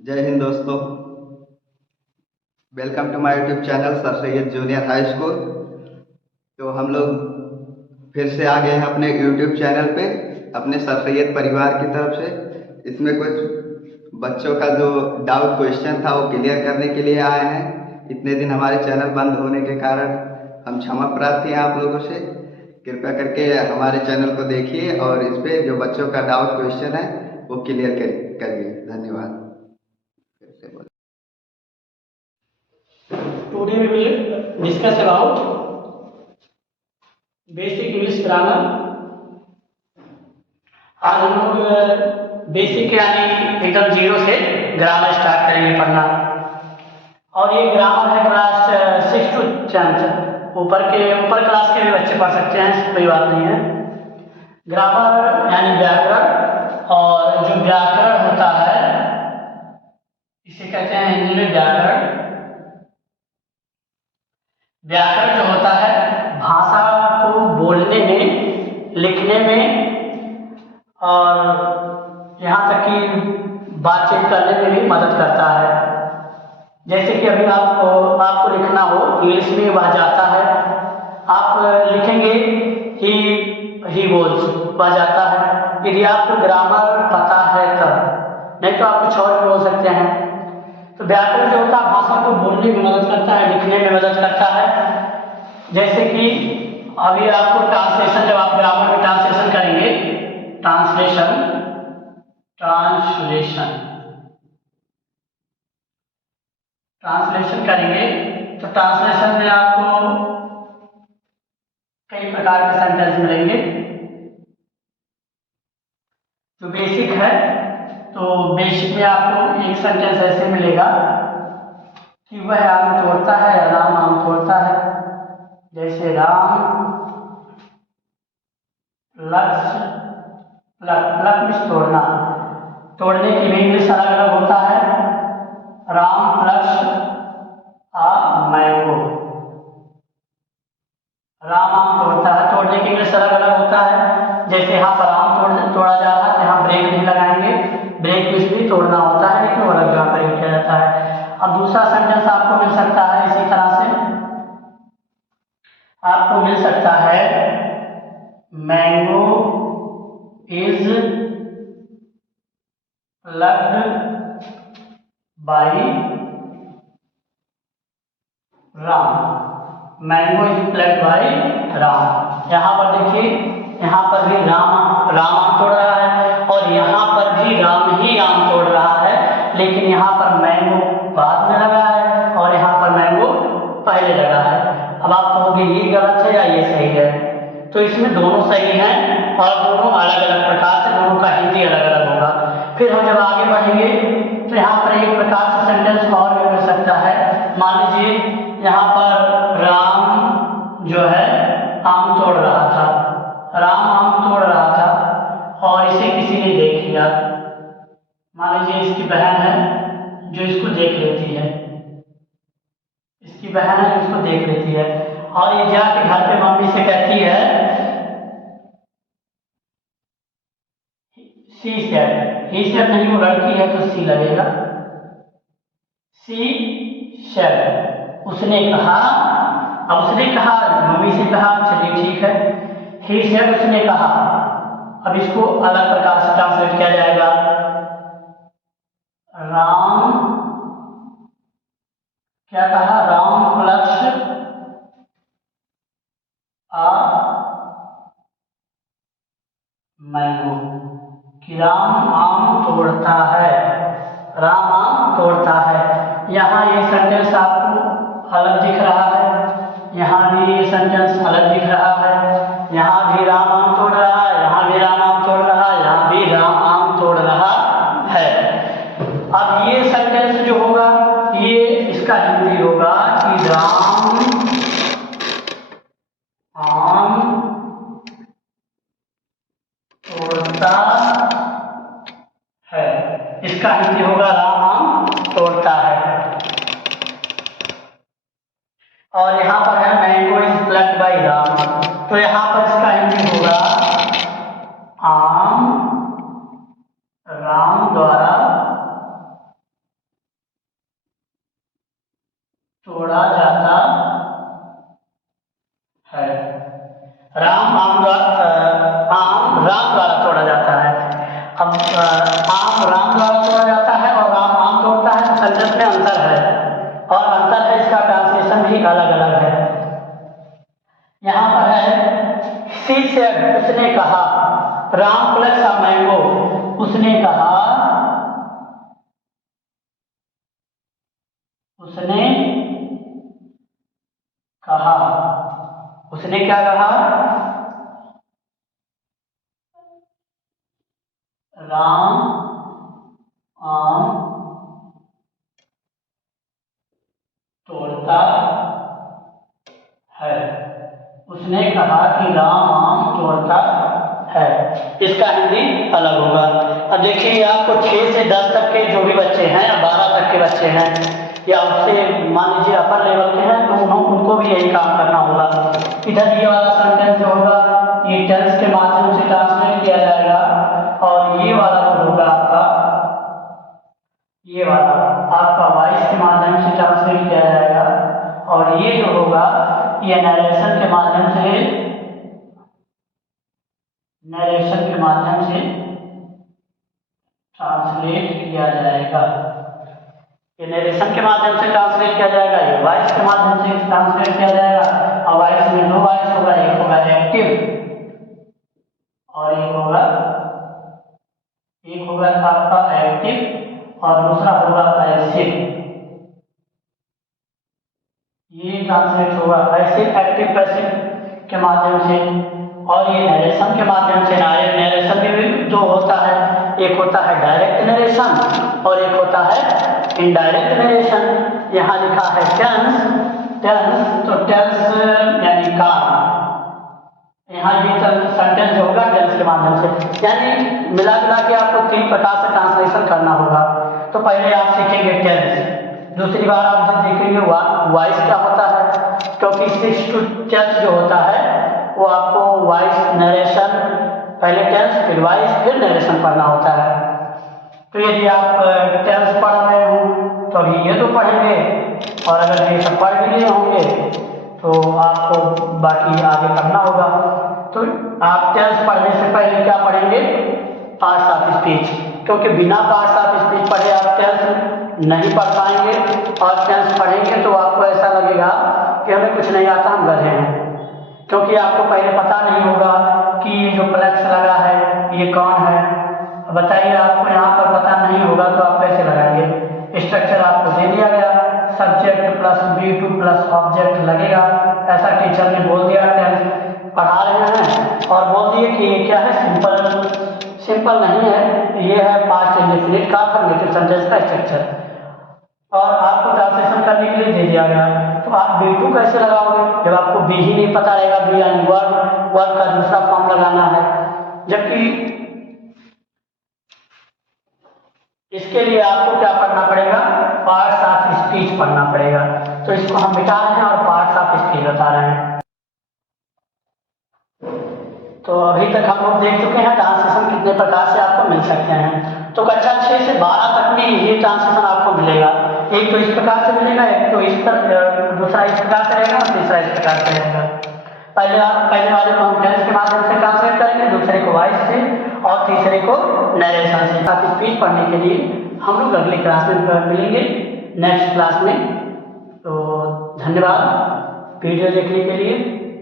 जय हिंद दोस्तों। Welcome to my YouTube channel sir Syed junior high school. तो हम लोग फिर से आ गए हैं अपने यूट्यूब चैनल पे अपने सर सैयद परिवार की तरफ से। इसमें कुछ बच्चों का जो डाउट क्वेश्चन था वो क्लियर करने के लिए आए हैं। इतने दिन हमारे चैनल बंद होने के कारण हम क्षमा प्रार्थी हैं आप लोगों से। कृपया करके हमारे चैनल को देखिए और इस पे जो बच्चों का डाउट क्वेश्चन है वो क्लियर करिए। धन्यवाद। Today we will discuss about basic English grammar। आज हम लोग बेसिक यानी एकदम जीरो से ग्रामर स्टार्ट करेंगे पढ़ना। और ये ग्रामर है क्लास 6 to 10। ऊपर क्लास के भी बच्चे पढ़ सकते हैं, कोई बात नहीं है। ग्रामर यानी व्याकरण, और जो व्याकरण होता है इसे कहते हैं हिंदी में व्याकरण। व्याकरण जो होता है भाषा को बोलने में, लिखने में और यहाँ तक कि बातचीत करने में भी मदद करता है। जैसे कि अभी आपको लिखना हो इंग्लिश में वह जाता है, आप लिखेंगे ही बोल्स, वह जाता है। यदि आपको ग्रामर पता है तब, नहीं तो आप कुछ और भी बोल सकते हैं। तो व्याकरण जो होता है भाषा को बोलने में मदद करता है, लिखने में मदद करता है। जैसे कि अभी आपको ट्रांसलेशन, जब आप ग्रामर में ट्रांसलेशन करेंगे, ट्रांसलेशन करेंगे तो ट्रांसलेशन में आपको कई प्रकार के सेंटेंस मिलेंगे। जो बेसिक है तो बेसिक में आपको एक सेंटेंस ऐसे मिलेगा कि वह आम तोड़ता है या राम आम तोड़ता है। जैसे राम प्लक मीन्स तोड़ना, तोड़ने की भी इंग्लिश अलग अलग होता है। राम प्लक्स आ मैंगो, राम आम तोड़ता है, तोड़ने की इंग्लिश अलग अलग होता है। जैसे यहाँ पर आम तोड़ा जा रहा है तो यहाँ ब्रेक नहीं लगाएंगे, ब्रेक मीन्स भी तोड़ना होता है लेकिन वो अलग जगह पर किया जाता है। अब दूसरा सेंटेंस आपको मिल सकता है इसी तरह से, आपको मिल सकता है mango is plucked by Ram, mango is plucked by Ram. यहाँ पर देखिए, यहाँ पर भी राम आम तोड़ रहा है और यहाँ पर भी राम ही आम तोड़ रहा है, लेकिन यहाँ पर मैंगो बाद में लगा है और यहाँ पर मैंगो पहले लगा है। अब आप कहोगे ये गलत है या ये सही है, तो इसमें दोनों सही हैं और दोनों अलग अलग प्रकार से, दोनों का हिंदी अलग अलग होगा। फिर हम जब आगे बढ़ेंगे तो यहाँ पर एक प्रकार से सेंटेंस और भी मिल सकता है। मान लीजिए यहाँ पर राम जो है आम तोड़ रहा था, राम आम तोड़ रहा था और इसे किसी ने देख लिया। मान लीजिए इसकी बहन है जो इसको देख लेती है, इसकी बहन है जो इसको देख लेती है और ये जाके घर पे मम्मी से कहती है सी सेड, ही सेड नहीं, वो लड़की है तो सी लगेगा। सी सेड, उसने कहा। अब उसने कहा, मम्मी से कहा, चलिए ठीक है। ही सेड, उसने कहा। अब इसको अलग प्रकार से ट्रांसलेट किया जाएगा। राम क्या कहा, राम प्लक्स आ मैंगो, कि राम आम तोड़ता है, राम आम तोड़ता है। यहाँ ये सेंटेंस आपको अलग दिख रहा है, यहाँ भी ये सेंटेंस अलग दिख रहा है। यहाँ भी राम आम तोड़ रहा है, यहाँ भी राम आम तोड़ रहा है, यहाँ भी राम आम तोड़ रहा है। अब ये सेंटेंस जो होगा ये इसका हिंदी होगा कि राम आम तोड़ता है, इसका हिंदी होगा राम आम तोड़ता है। और यहाँ पर है mango is plucked by Ram, तो यहाँ पर इसका हिंदी होगा आम राम द्वारा उसने कहा, उसने क्या कहा? राम आम तोड़ता है। उसने कहा कि राम आम तोड़ता है। इसका हिंदी अलग होगा। अब देखिए, आपको 6 से 10 तक के जो भी बच्चे हैं या 12 तक के बच्चे हैं या उससे मान लीजिए अपर लेवल के हैं, तो उनको भी यही काम करना होगा। इधर ये वाला सेंटेंस जो होगा ये टेंस के माध्यम से ट्रांसलेट किया जाएगा, और ये वाला जो होगा आपका, ये वाला आपका वॉइस के माध्यम से ट्रांसलेट किया जाएगा, और ये जो होगा ये नरेशन के माध्यम से ट्रांसलेट किया जाएगा। ये नरेशन के माध्यम से ट्रांसलेट किया जाएगा, ये वॉइस के माध्यम से ट्रांसलेट किया जाएगा। और वॉइस में 2 वॉइस होगा, एक होगा एक्टिव और एक होगा आपका एक्टिव और दूसरा होगा पैसिव। ये ट्रांसलेट होगा पैसिव, एक्टिव, पैसिव के माध्यम से। और ये नरेशन के माध्यम से। नरेशन में भी 2 होता है, एक होता है डायरेक्ट नरेशन और एक होता है इनडायरेक्ट नरेशन। यहाँ लिखा है टेंस, तो टेंस यानी काम, यहाँ ये सेंटेंस जो होगा टेंस के माध्यम से। यानी मिला के आपको 3 प्रकार से ट्रांसलेशन करना होगा। तो पहले आप सीखेंगे टेंस, दूसरी बार आप जब देखेंगे वॉइस क्या होता है, क्योंकि 6 to 10 जो होता है वो आपको वॉइस नरेशन, पहले टेंस फिर वॉइस फिर नरेशन पढ़ना होता है। तो यदि आप टेंस पढ़ रहे हो तो अभी ये 2 पढ़ेंगे, और अगर ये सब पढ़ भी लिए होंगे तो आपको बाकी आगे करना होगा। तो आप टेंस पढ़ने से पहले क्या पढ़ेंगे? पार्ट्स ऑफ स्पीच, क्योंकि बिना पार्ट्स ऑफ स्पीच पढ़े आप टेंस नहीं पढ़ पाएंगे। और टेंस पढ़ेंगे तो आपको ऐसा लगेगा कि हमें कुछ नहीं आता, हम गधे हैं, क्योंकि आपको पहले पता नहीं होगा कि ये जो प्लस लगा है ये कौन है। बताइए, आपको यहाँ पर पता नहीं होगा तो आप कैसे लगाएंगे? स्ट्रक्चर आपको दे दिया गया, subject plus V2 plus object लगेगा, ऐसा टीचर ने बोल दिया। टेंस पढ़ा रहे हैं और बोल दिए कि ये क्या है, सिंपल नहीं है, ये है पास्ट इंडेफिनिट का अफर्मेटिव सेंटेंस का स्ट्रक्चर, और आपको ट्रांसलेशन करने के लिए दे दिया गया। तो आप V2 कैसे लगाओगे जब आपको B ही नहीं पता रहेगा? B यानी वर्ब का दूसरा फॉर्म लगाना है, जबकि इसके लिए आपको क्या पढ़ना पड़ेगा? पार्ट्स ऑफ स्पीच पढ़ना पड़ेगा। तो इसको हम मिटा रहे हैं और पार्ट्स ऑफ स्पीच बता रहे हैं। तो अभी तक हम लोग देख चुके हैं ट्रांसलेशन कितने प्रकार से आपको मिल सकते हैं। तो कक्षा 6 से 12 तक में ये ट्रांसलेशन आपको मिलेगा। एक तो इस प्रकार से मिलेगा, एक तो इस पर, दूसरा इस प्रकार से रहेगा और तीसरा इस प्रकार से रहेगा। पहले वाले को हम टेंस के माध्यम से ट्रांसलेट करेंगे, दूसरे को वॉइस से और तीसरे को नरेशन से। साथ स्पीच पढ़ने के लिए हम लोग अगली क्लास में मिलेंगे, नेक्स्ट क्लास में। तो धन्यवाद वीडियो देखने के लिए।